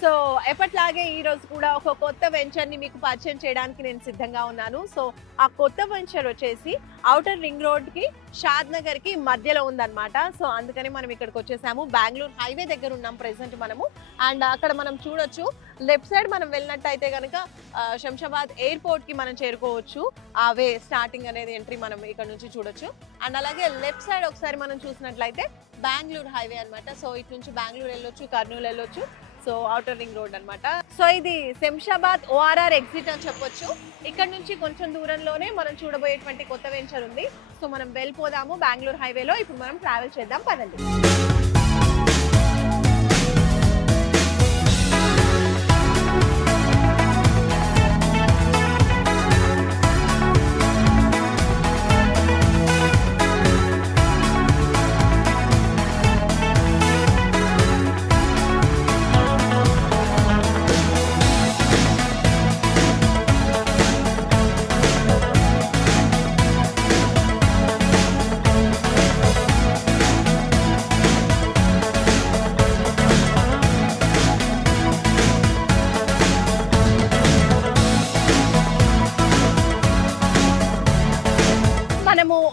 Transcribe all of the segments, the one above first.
So ఎప్పట్లాగే ఈ రోజు కూడా ఒక కొత్త వెంచర్ ని మీకు పరిచయం చేయడానికి నేను సిద్ధంగా ఉన్నాను. సో ఆ కొత్త వెంచర్ వచ్చేసి ఔటర్ రింగ్ రోడ్ కి షాద్ నగర్ కి మధ్యలో ఉందన్నమాట. సో అందుకని మనం ఇక్కడికి వచ్చేసాము. బెంగళూరు హైవే దగ్గర ఉన్నాం ప్రెసెంట్ మనము. అండ్ అక్కడ మనం చూడొచ్చు, లెఫ్ట్ సైడ్ మనం వెళ్ళినట్టయితే కనుక శంషాబాద్ ఎయిర్పోర్ట్ కి మనం చేరుకోవచ్చు. ఆ వే స్టార్టింగ్ అనేది ఎంట్రీ మనం ఇక్కడ నుంచి చూడొచ్చు. అండ్ అలాగే లెఫ్ట్ సైడ్ ఒకసారి మనం చూసినట్లయితే బెంగళూరు హైవే అన్నమాట. సో ఇటు నుంచి బెంగళూరు వెళ్ళొచ్చు, కర్నూలు వెళ్ళొచ్చు. సో ఔటర్ రింగ్ రోడ్ అన్నమాట. సో ఇది శంషాబాద్ ORR ఎగ్జిట్ అని చెప్పొచ్చు. ఇక్కడ నుంచి కొంచెం దూరంలోనే మనం చూడబోయేటువంటి కొత్త వెంచర్ ఉంది. సో మనం వెళ్ళిపోదాము బెంగళూరు హైవేలో. ఇప్పుడు మనం ట్రావెల్ చేద్దాం, పదండి.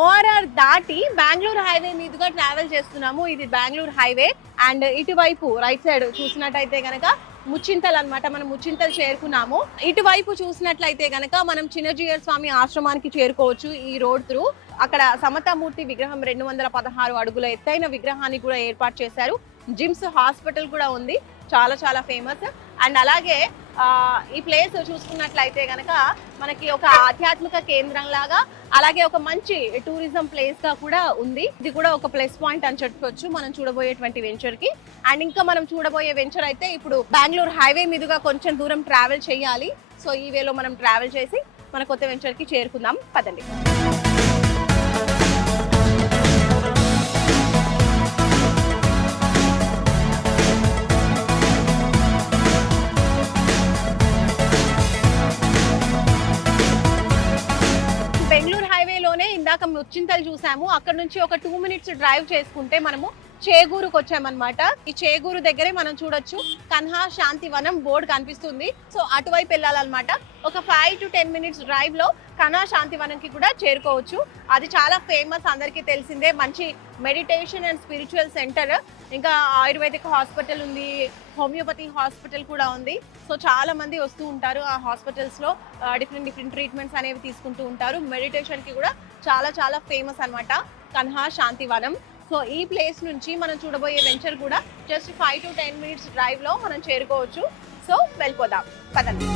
ORR దాటి బెంగళూరు హైవే మీదుగా ట్రావెల్ చేస్తున్నాము. ఇది బెంగళూరు హైవే. అండ్ ఇటువైపు రైట్ సైడ్ చూసినట్టయితే గనక ముచ్చింతల్ అన్నమాట. మనం ముచ్చింతల్ చేరుకున్నాము. ఇటువైపు చూసినట్లయితే గనక మనం చిన్నజీయర్ స్వామి ఆశ్రమానికి చేరుకోవచ్చు ఈ రోడ్ త్రూ. అక్కడ సమతామూర్తి విగ్రహం 216 అడుగుల ఎత్తైన విగ్రహాన్ని కూడా ఏర్పాటు చేశారు. జిమ్స్ హాస్పిటల్ కూడా ఉంది, చాలా చాలా ఫేమస్. అండ్ అలాగే ఈ ప్లేస్ చూసుకున్నట్లయితే గనక మనకి ఒక ఆధ్యాత్మిక కేంద్రం లాగా, అలాగే ఒక మంచి టూరిజం ప్లేస్ గా కూడా ఉంది. ఇది కూడా ఒక ప్లస్ పాయింట్ అని చెప్పుకోవచ్చు మనం చూడబోయేటువంటి వెంచర్ కి. అండ్ ఇంకా మనం చూడబోయే వెంచర్ అయితే ఇప్పుడు బెంగళూరు హైవే మీదుగా కొంచెం దూరం ట్రావెల్ చేయాలి. సో ఈ వేలో మనం ట్రావెల్ చేసి మన కొత్త వెంచర్ కి చేరుకుందాం, పదండి. ఇందాక ముచ్చింతలు చూసాము. అక్కడ నుంచి ఒక 2 minutes డ్రైవ్ చేసుకుంటే మనము చేగూరుకు వచ్చామన్నమాట. ఈ చేగూరు దగ్గరే మనం చూడొచ్చు కన్హా శాంతివనం బోర్డు కనిపిస్తుంది. సో అటువైపు వెళ్ళాలన్నమాట. ఒక 5 to 10 minutes డ్రైవ్ లో కన్హా శాంతివనంకి కూడా చేరుకోవచ్చు. అది చాలా ఫేమస్, అందరికీ తెలిసిందే. మంచి మెడిటేషన్ అండ్ స్పిరిచువల్ సెంటర్. ఇంకా ఆయుర్వేదిక్ హాస్పిటల్ ఉంది, హోమియోపతి హాస్పిటల్ కూడా ఉంది. సో చాలా మంది వస్తూ ఉంటారు ఆ హాస్పిటల్స్ లో, డిఫరెంట్ ట్రీట్మెంట్స్ అనేవి తీసుకుంటూ ఉంటారు. మెడిటేషన్ కి కూడా చాలా చాలా ఫేమస్ అన్నమాట కన్హా శాంతివనం. సో ఈ ప్లేస్ నుంచి మనం చూడబోయే వెంచర్ కూడా జస్ట్ 5 to 10 minutes డ్రైవ్ లో మనం చేరుకోవచ్చు. సో వెళ్ళిపోదాం, పదండి.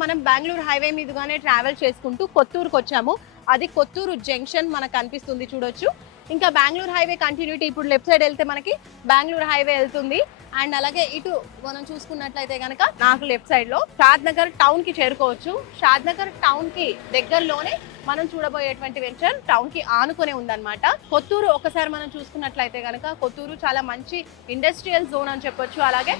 మనం బెంగళూరు హైవే మీదుగానే ట్రావెల్ చేసుకుంటూ కొత్తూరుకు వచ్చాము. అది కొత్తూరు జంక్షన్ మనకు కనిపిస్తుంది, చూడొచ్చు. ఇంకా బెంగళూరు హైవే కంటిన్యూటీ ఇప్పుడు లెఫ్ట్ సైడ్ వెళ్తే మనకి బెంగళూరు హైవే వెళ్తుంది. అండ్ అలాగే ఇటు మనం చూసుకున్నట్లయితే కనుక నాకు లెఫ్ట్ సైడ్ లో షాద్ నగర్ టౌన్ కి చేరుకోవచ్చు. షాద్ నగర్ టౌన్ కి దగ్గరలోనే మనం చూడబోయేటువంటి వెంచర్ టౌన్ కి ఆనుకునే ఉందన్నమాట. కొత్తూరు ఒకసారి మనం చూసుకున్నట్లయితే కనుక కొత్తూరు చాలా మంచి ఇండస్ట్రియల్ జోన్ అని చెప్పొచ్చు, అలాగే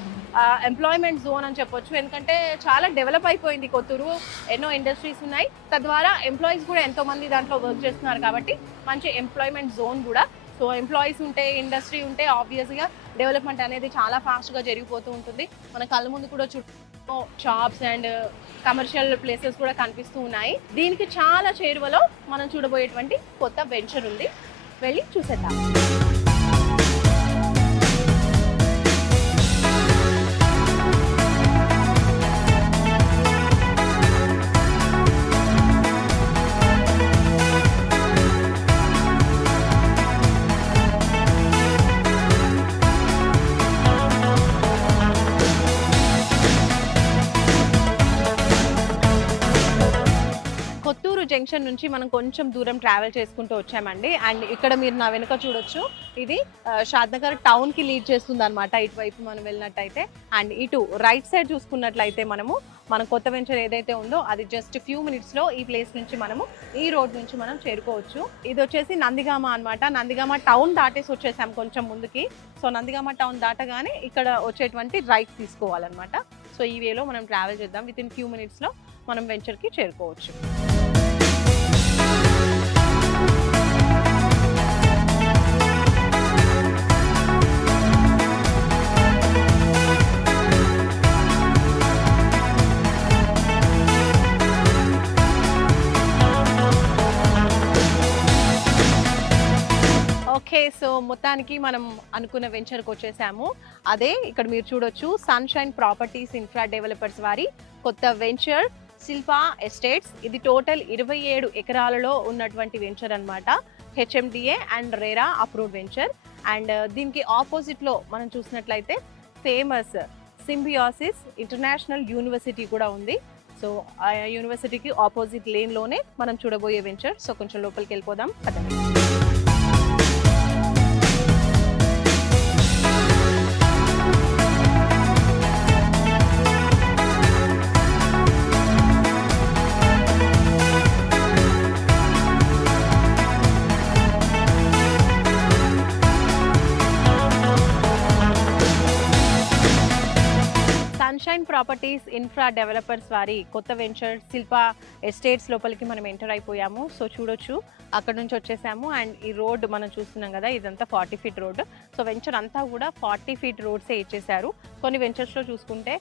ఎంప్లాయ్మెంట్ జోన్ అని చెప్పొచ్చు. ఎందుకంటే చాలా డెవలప్ అయిపోయింది కొత్తూరు. ఎన్నో ఇండస్ట్రీస్ ఉన్నాయి, తద్వారా ఎంప్లాయీస్ కూడా ఎంతో మంది దాంట్లో వర్క్ చేస్తున్నారు. కాబట్టి మంచి ఎంప్లాయ్మెంట్ జోన్ కూడా. సో ఎంప్లాయీస్ ఉంటే, ఇండస్ట్రీ ఉంటే ఆబ్వియస్గా డెవలప్మెంట్ అనేది చాలా ఫాస్ట్గా జరిగిపోతూ ఉంటుంది. మన కళ్ళ ముందు కూడా చుట్టూ షాప్స్ అండ్ కమర్షియల్ ప్లేసెస్ కూడా కనిపిస్తూ ఉన్నాయి. దీనికి చాలా చేరువలో మనం చూడబోయేటువంటి కొత్త వెంచర్ ఉంది, వెళ్ళి చూసేద్దాం. జంక్షన్ నుంచి మనం కొంచెం దూరం ట్రావెల్ చేసుకుంటూ వచ్చామండి. అండ్ ఇక్కడ మీరు నా వెనుక చూడొచ్చు, ఇది షాద్నగర్ టౌన్ కి లీడ్ చేస్తుంది అనమాట ఇటువైపు మనం వెళ్ళినట్టయితే. అండ్ ఇటు రైట్ సైడ్ చూసుకున్నట్లయితే మన కొత్త వెంచర్ ఏదైతే ఉందో అది జస్ట్ ఫ్యూ మినిట్స్ లో ఈ ప్లేస్ నుంచి మనము ఈ రోడ్ నుంచి మనం చేరుకోవచ్చు. ఇది వచ్చేసి నందిగామ అనమాట. నందిగామ టౌన్ దాటేసి వచ్చేసాం కొంచెం ముందుకి. సో నందిగామ టౌన్ దాటగానే ఇక్కడ వచ్చేటువంటి రైట్ తీసుకోవాలన్నమాట. సో ఈ వేలో మనం ట్రావెల్ చేద్దాం. విత్ ఇన్ ఫ్యూ మినిట్స్ లో మనం వెంచర్ కి చేరుకోవచ్చు. ఓకే, సో మొత్తానికి మనం అనుకున్న వెంచర్కి వచ్చేసాము. అదే ఇక్కడ మీరు చూడొచ్చు, సన్షైన్ ప్రాపర్టీస్ ఇన్ఫ్రా డెవలపర్స్ వారి కొత్త వెంచర్ శిల్పా ఎస్టేట్స్. ఇది టోటల్ 27 ఎకరాలలో ఉన్నటువంటి వెంచర్ అన్నమాట. HMDA and RERA approved venture. And దీనికి ఆపోజిట్ లో మనం చూసినట్లయితే ఫేమస్ సింబియోసిస్ ఇంటర్నేషనల్ యూనివర్సిటీ కూడా ఉంది. సో ఆ యూనివర్సిటీకి ఆపోజిట్ లేన్ లోనే మనం చూడబోయే వెంచర్. సో కొంచెం లోపలికి వెళ్ళిపోదాం. సన్షైన్ ప్రాపర్టీస్ ఇన్ఫ్రా డెవలపర్స్ వారి కొత్త వెంచర్ శిల్పా ఎస్టేట్స్ లోపలికి మనం ఎంటర్ అయిపోయాము. సో చూడొచ్చు, అక్కడ నుంచి వచ్చేసాము. అండ్ ఈ రోడ్ మనం చూస్తున్నాం కదా, ఇదంతా 40 ఫీట్ రోడ్. సో వెంచర్ అంతా కూడా 40 ఫీట్ రోడ్సే ఇచ్చేసారు. కొన్ని వెంచర్స్లో చూసుకుంటే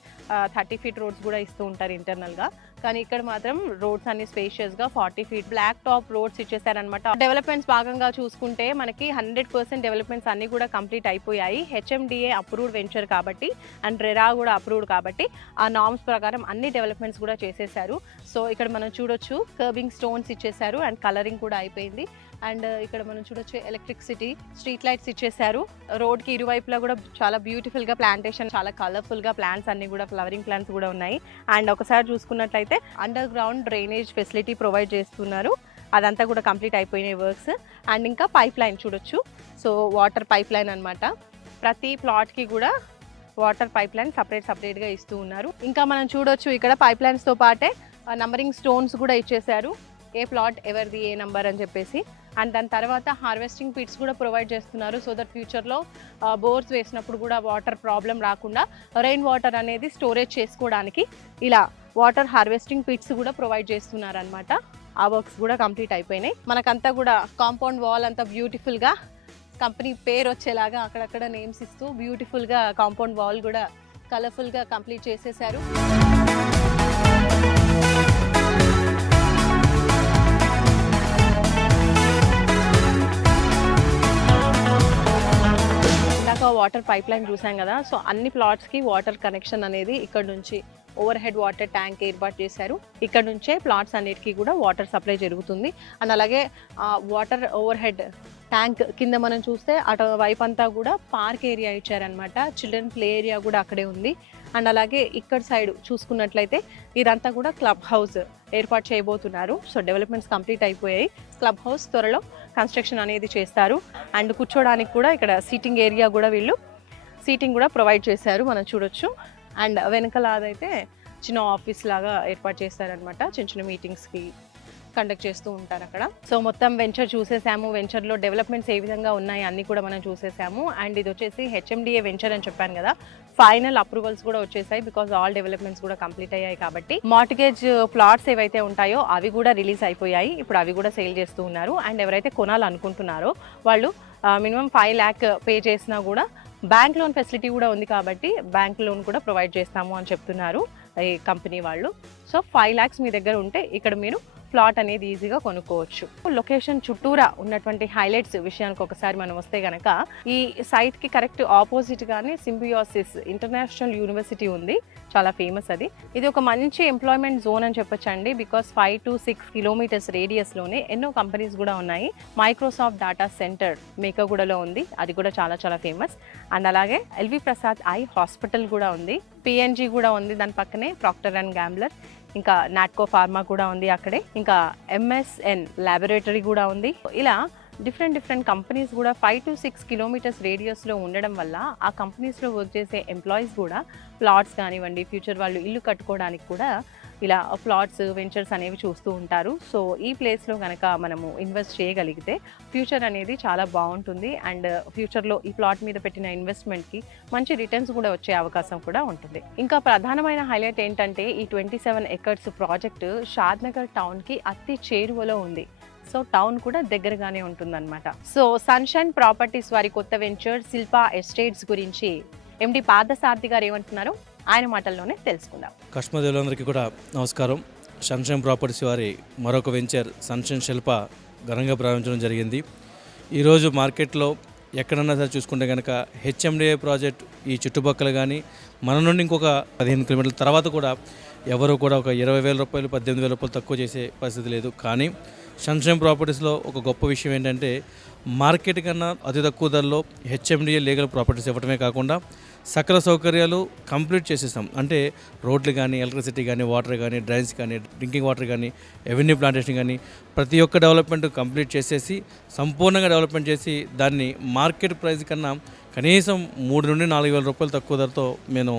30 ఫీట్ రోడ్స్ కూడా ఇస్తూ ఉంటారు ఇంటర్నల్గా. కానీ ఇక్కడ మాత్రం రోడ్స్ అన్ని స్పేషియస్గా 40 ఫీట్ బ్లాక్ టాప్ రోడ్స్ ఇచ్చేసారనమాట. డెవలప్మెంట్స్ భాగంగా చూసుకుంటే మనకి 100% డెవలప్మెంట్స్ అన్ని కూడా కంప్లీట్ అయిపోయాయి. హెచ్ఎండిఏ అప్రూవ్డ్ వెంచర్ కాబట్టి అండ్ రెరా కూడా అప్రూవ్డ్ కాబట్టి ఆ నార్మ్స్ ప్రకారం అన్ని డెవలప్మెంట్స్ కూడా చేసేసారు. సో ఇక్కడ మనం చూడొచ్చు, కర్బింగ్ స్టోన్స్ ఇచ్చేసారు అండ్ కలరింగ్ కూడా అయిపోయింది. అండ్ ఇక్కడ మనం చూడొచ్చు, ఎలక్ట్రిసిటీ స్ట్రీట్ లైట్స్ ఇచ్చేసారు. రోడ్ కి ఇరువైపులా కూడా చాలా బ్యూటిఫుల్ గా ప్లాంటేషన్, చాలా కలర్ఫుల్ గా ప్లాంట్స్ అన్ని కూడా, ఫ్లవరింగ్ ప్లాంట్స్ కూడా ఉన్నాయి. అండ్ ఒకసారి చూసుకున్నట్లయితే under ground drainage facility provide చేస్తున్నారు. అదంతా కూడా కంప్లీట్ అయిపోయినాయి వర్క్స్. అండ్ ఇంకా పైప్ లైన్ చూడొచ్చు. సో వాటర్ పైప్ లైన్ అనమాట. ప్రతి ప్లాట్ కి కూడా వాటర్ పైప్ లైన్ సపరేట్గా ఇస్తూ ఉన్నారు. ఇంకా మనం చూడొచ్చు, ఇక్కడ పైప్ లైన్స్ తో పాటే నంబరింగ్ స్టోన్స్ కూడా ఇచ్చేసారు, ఏ ప్లాట్ ఎవరిది ఏ నంబర్ అని చెప్పేసి. అండ్ దాని తర్వాత హార్వెస్టింగ్ పిట్స్ కూడా ప్రొవైడ్ చేస్తున్నారు. సో దట్ ఫ్యూచర్లో బోర్స్ వేసినప్పుడు కూడా వాటర్ ప్రాబ్లం రాకుండా రెయిన్ వాటర్ అనేది స్టోరేజ్ చేసుకోవడానికి ఇలా వాటర్ హార్వెస్టింగ్ పిట్స్ కూడా ప్రొవైడ్ చేస్తున్నారు అనమాట. ఆ వర్క్స్ కూడా కంప్లీట్ అయిపోయినాయి. మనకంతా కూడా కాంపౌండ్ వాల్ అంతా బ్యూటిఫుల్గా కంపెనీ పేరు వచ్చేలాగా అక్కడక్కడ నేమ్స్ ఇస్తూ బ్యూటిఫుల్గా కాంపౌండ్ వాల్ కూడా కలర్ఫుల్గా కంప్లీట్ చేసేసారు. ఇందాక వాటర్ పైప్ లైన్ చూసాం కదా. సో అన్ని ప్లాట్స్కి వాటర్ కనెక్షన్ అనేది ఇక్కడ నుంచి ఓవర్ హెడ్ వాటర్ ట్యాంక్ ఏర్పాటు చేశారు. ఇక్కడ నుంచే ప్లాట్స్ అన్నిటికీ కూడా వాటర్ సప్లై జరుగుతుంది. అండ్ అలాగే వాటర్ ఓవర్ హెడ్ ట్యాంక్ కింద మనం చూస్తే అటు వైపు అంతా కూడా పార్క్ ఏరియా ఇచ్చారనమాట. చిల్డ్రన్ ప్లే ఏరియా కూడా అక్కడే ఉంది. అండ్ అలాగే ఇక్కడ సైడ్ చూసుకున్నట్లయితే ఇదంతా కూడా క్లబ్ హౌస్ ఏర్పాటు చేయబోతున్నారు. సో డెవలప్మెంట్స్ కంప్లీట్ అయిపోయాయి. క్లబ్ హౌస్ త్వరలో కన్స్ట్రక్షన్ అనేది చేస్తారు. అండ్ కూర్చోడానికి కూడా ఇక్కడ సీటింగ్ ఏరియా కూడా వీళ్ళు సీటింగ్ కూడా ప్రొవైడ్ చేశారు, మనం చూడొచ్చు. అండ్ వెనకాల అదైతే చిన్న ఆఫీస్ లాగా ఏర్పాటు చేస్తారనమాట. చిన్న చిన్న మీటింగ్స్కి కండక్ట్ చేస్తూ ఉంటారు అక్కడ. సో మొత్తం వెంచర్ చూసేసాము. వెంచర్లో డెవలప్మెంట్స్ ఏ విధంగా ఉన్నాయి అన్నీ కూడా మనం చూసేసాము. అండ్ ఇది వచ్చేసి హెచ్ఎండిఏ వెంచర్ అని చెప్పాను కదా, ఫైనల్ అప్రూవల్స్ కూడా వచ్చేసాయి బికాజ్ ఆల్ డెవలప్మెంట్స్ కూడా కంప్లీట్ అయ్యాయి కాబట్టి. మార్టిగేజ్ ప్లాట్స్ ఏవైతే ఉంటాయో అవి కూడా రిలీజ్ అయిపోయాయి. ఇప్పుడు అవి కూడా సేల్ చేస్తూ ఉన్నారు. అండ్ ఎవరైతే కొనాలనుకుంటున్నారో వాళ్ళు మినిమం 5 lakh పే చేసినా కూడా బ్యాంక్ లోన్ ఫెసిలిటీ కూడా ఉంది కాబట్టి బ్యాంక్ లోన్ కూడా ప్రొవైడ్ చేస్తాము అని చెప్తున్నారు ఈ కంపెనీ వాళ్ళు. సో 5 lakhs మీ దగ్గర ఉంటే ఇక్కడ మీరు ప్లాట్ అనేది ఈజీగా కొనుక్కోవచ్చు. లొకేషన్ చుట్టూరా ఉన్నటువంటి హైలైట్స్ విషయానికి ఒకసారి మనం వస్తే కనుక, ఈ సైట్కి కరెక్ట్ ఆపోజిట్ గానే సింబియోసిస్ ఇంటర్నేషనల్ యూనివర్సిటీ ఉంది, చాలా ఫేమస్ అది. ఇది ఒక మంచి ఎంప్లాయ్మెంట్ జోన్ అని చెప్పొచ్చండి. బికాస్ 5 to 6 kilometers రేడియస్లోనే ఎన్నో కంపెనీస్ కూడా ఉన్నాయి. మైక్రోసాఫ్ట్ డేటా సెంటర్ మేకగూడలో ఉంది, అది కూడా చాలా చాలా ఫేమస్. అండ్ అలాగే ఎల్వి ప్రసాద్ ఐ హాస్పిటల్ కూడా ఉంది, పిఎన్జీ కూడా ఉంది దాని పక్కనే, ప్రాక్టర్ అండ్ గ్యాంబ్లర్, ఇంకా నాట్కో ఫార్మా కూడా ఉంది అక్కడే, ఇంకా ఎంఎస్ఎన్ ల్యాబొరేటరీ కూడా ఉంది. ఇలా డిఫరెంట్ కంపెనీస్ కూడా 5 to 6 కిలోమీటర్స్ రేడియస్లో ఉండడం వల్ల ఆ కంపెనీస్లో వర్క్ చేసే ఎంప్లాయీస్ కూడా ప్లాట్స్ కానివ్వండి, ఫ్యూచర్ వాళ్ళు ఇల్లు కట్టుకోవడానికి కూడా ఇలా ప్లాట్స్ వెంచర్స్ అనేవి చూస్తూ ఉంటారు. సో ఈ ప్లేస్లో కనుక మనము ఇన్వెస్ట్ చేయగలిగితే ఫ్యూచర్ అనేది చాలా బాగుంటుంది. అండ్ ఫ్యూచర్లో ఈ ప్లాట్ మీద పెట్టిన ఇన్వెస్ట్మెంట్కి మంచి రిటర్న్స్ కూడా వచ్చే అవకాశం కూడా ఉంటుంది. ఇంకా ప్రధానమైన హైలైట్ ఏంటంటే ఈ 27 acres ప్రాజెక్టు షాద్నగర్ టౌన్కి అతి చేరువలో ఉంది. సో టౌన్ కూడా దగ్గరగానే ఉంటుందన్నమాట. సో సన్షైన్ ప్రాపర్టీస్ వారి కొత్త వెంచర్ శిల్పా ఎస్టేట్స్ గురించి ఎండి పార్థసారథి గారు ఏమంటున్నారో ఆయన మాటల్లోనే తెలుసుకుందాం. కస్టమర్లందరికీ కూడా నమస్కారం. సన్షైన్ ప్రాపర్టీస్ వారి మరొక వెంచర్ సన్షైన్ శిల్ప ఘనంగా ప్రారంభించడం జరిగింది. ఈరోజు మార్కెట్లో ఎక్కడన్నా సరే చూసుకుంటే కనుక హెచ్ఎండిఏ ప్రాజెక్ట్ ఈ చుట్టుపక్కల కానీ మన నుండి ఇంకొక 15 కిలోమీటర్ల తర్వాత కూడా ఎవరు కూడా ఒక 20,000 రూపాయలు 18,000 రూపాయలు తక్కువ చేసే పరిస్థితి లేదు. కానీ సన్షైన్ ప్రాపర్టీస్లో ఒక గొప్ప విషయం ఏంటంటే మార్కెట్ కన్నా అతి తక్కువ ధరలో హెచ్ఎండిఏ లీగల్ ప్రాపర్టీస్ ఇవ్వడమే కాకుండా సకల సౌకర్యాలు కంప్లీట్ చేసేస్తాం. అంటే రోడ్లు కానీ, ఎలక్ట్రిసిటీ కానీ, వాటర్ కానీ, డ్రైన్స్ కానీ, డ్రింకింగ్ వాటర్ కానీ, ఎవెన్యూ ప్లాంటేషన్ కానీ ప్రతి ఒక్క డెవలప్మెంట్ కంప్లీట్ చేసేసి సంపూర్ణంగా డెవలప్మెంట్ చేసి దాన్ని మార్కెట్ ప్రైస్ కన్నా కనీసం 3 నుండి 4,000 రూపాయలు తక్కువ ధరతో మేము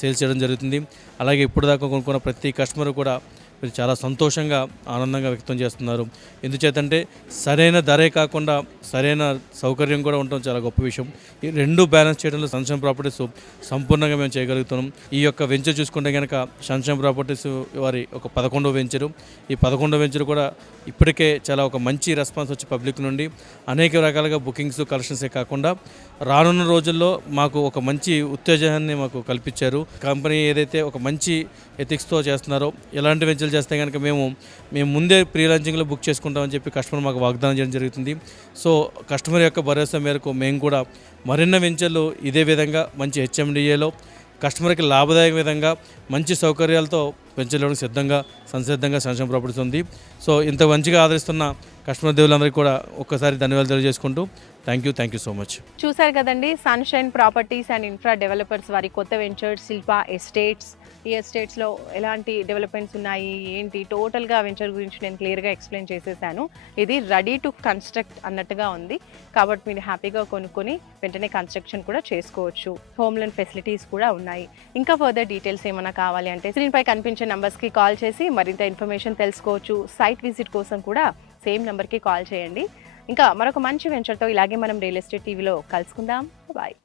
సేల్ చేయడం జరుగుతుంది. అలాగే ఇప్పుడు దాకా కొనుక్కున్న ప్రతి కస్టమర్ కూడా మీరు చాలా సంతోషంగా ఆనందంగా వ్యక్తం చేస్తున్నారు. ఎందుచేతంటే సరైన ధరే కాకుండా సరైన సౌకర్యం కూడా ఉండటం చాలా గొప్ప విషయం. ఈ రెండు బ్యాలెన్స్ చేయడంలో సన్షైన్ ప్రాపర్టీస్ సంపూర్ణంగా మేము చేయగలుగుతున్నాం. ఈ యొక్క వెంచర్ చూసుకుంటే కనుక సన్షైన్ ప్రాపర్టీస్ వారి ఒక 11వ వెంచరు. ఈ 11వ వెంచర్ కూడా ఇప్పటికే చాలా ఒక మంచి రెస్పాన్స్ వచ్చి పబ్లిక్ నుండి అనేక రకాలుగా బుకింగ్స్ కలెక్షన్సే కాకుండా రానున్న రోజుల్లో మాకు ఒక మంచి ఉత్తేజాన్ని మాకు కల్పించారు. కంపెనీ ఏదైతే ఒక మంచి ఎథిక్స్తో చేస్తున్నారో ఇలాంటి వెంచర్లు చేస్తే కనుక మేము ముందే ప్రీ లాంచింగ్లో బుక్ చేసుకుంటామని చెప్పి కస్టమర్ మాకు వాగ్దానం చేయడం జరుగుతుంది. సో కస్టమర్ యొక్క భరోసా మేరకు మేము కూడా మరిన్ని వెంచర్లు ఇదే విధంగా మంచి హెచ్ఎండిఏలో కస్టమర్కి లాభదాయక విధంగా మంచి సౌకర్యాలతో వెంచర్లను సంసిద్ధంగా సన్షైన్ ప్రాపర్టీస్ ఉంది. సో ఇంత మంచిగా ఆదరిస్తున్న కస్టమర్ దేవులందరికీ కూడా ఒక్కసారి ధన్యవాదాలు తెలియజేసుకుంటూ థ్యాంక్ యూ సో మచ్. చూసారు కదండి, sunshine properties and infra developers వారి కొత్త వెంచర్ శిల్పా ఎస్టేట్స్. ఈ ఎస్టేట్స్లో ఎలాంటి డెవలప్మెంట్స్ ఉన్నాయి ఏంటి టోటల్గా వెంచర్ గురించి నేను క్లియర్గా ఎక్స్ప్లెయిన్ చేసేసాను. ఇది రెడీ టు కన్స్ట్రక్ట్ అన్నట్టుగా ఉంది కాబట్టి మీరు హ్యాపీగా కొనుక్కొని వెంటనే కన్స్ట్రక్షన్ కూడా చేసుకోవచ్చు. హోమ్ లోన్ ఫెసిలిటీస్ కూడా ఉన్నాయి. ఇంకా ఫర్దర్ డీటెయిల్స్ ఏమైనా కావాలి అంటే స్క్రీన్పై కనిపించే నెంబర్స్కి కాల్ చేసి మరింత ఇన్ఫర్మేషన్ తెలుసుకోవచ్చు. సైట్ విజిట్ కోసం కూడా సేమ్ నెంబర్కి కాల్ చేయండి. ఇంకా మరొక మంచి వెంచర్తో ఇలాగే మనం రియల్ ఎస్టేట్ టీవీలో కలుసుకుందాం. బాయ్.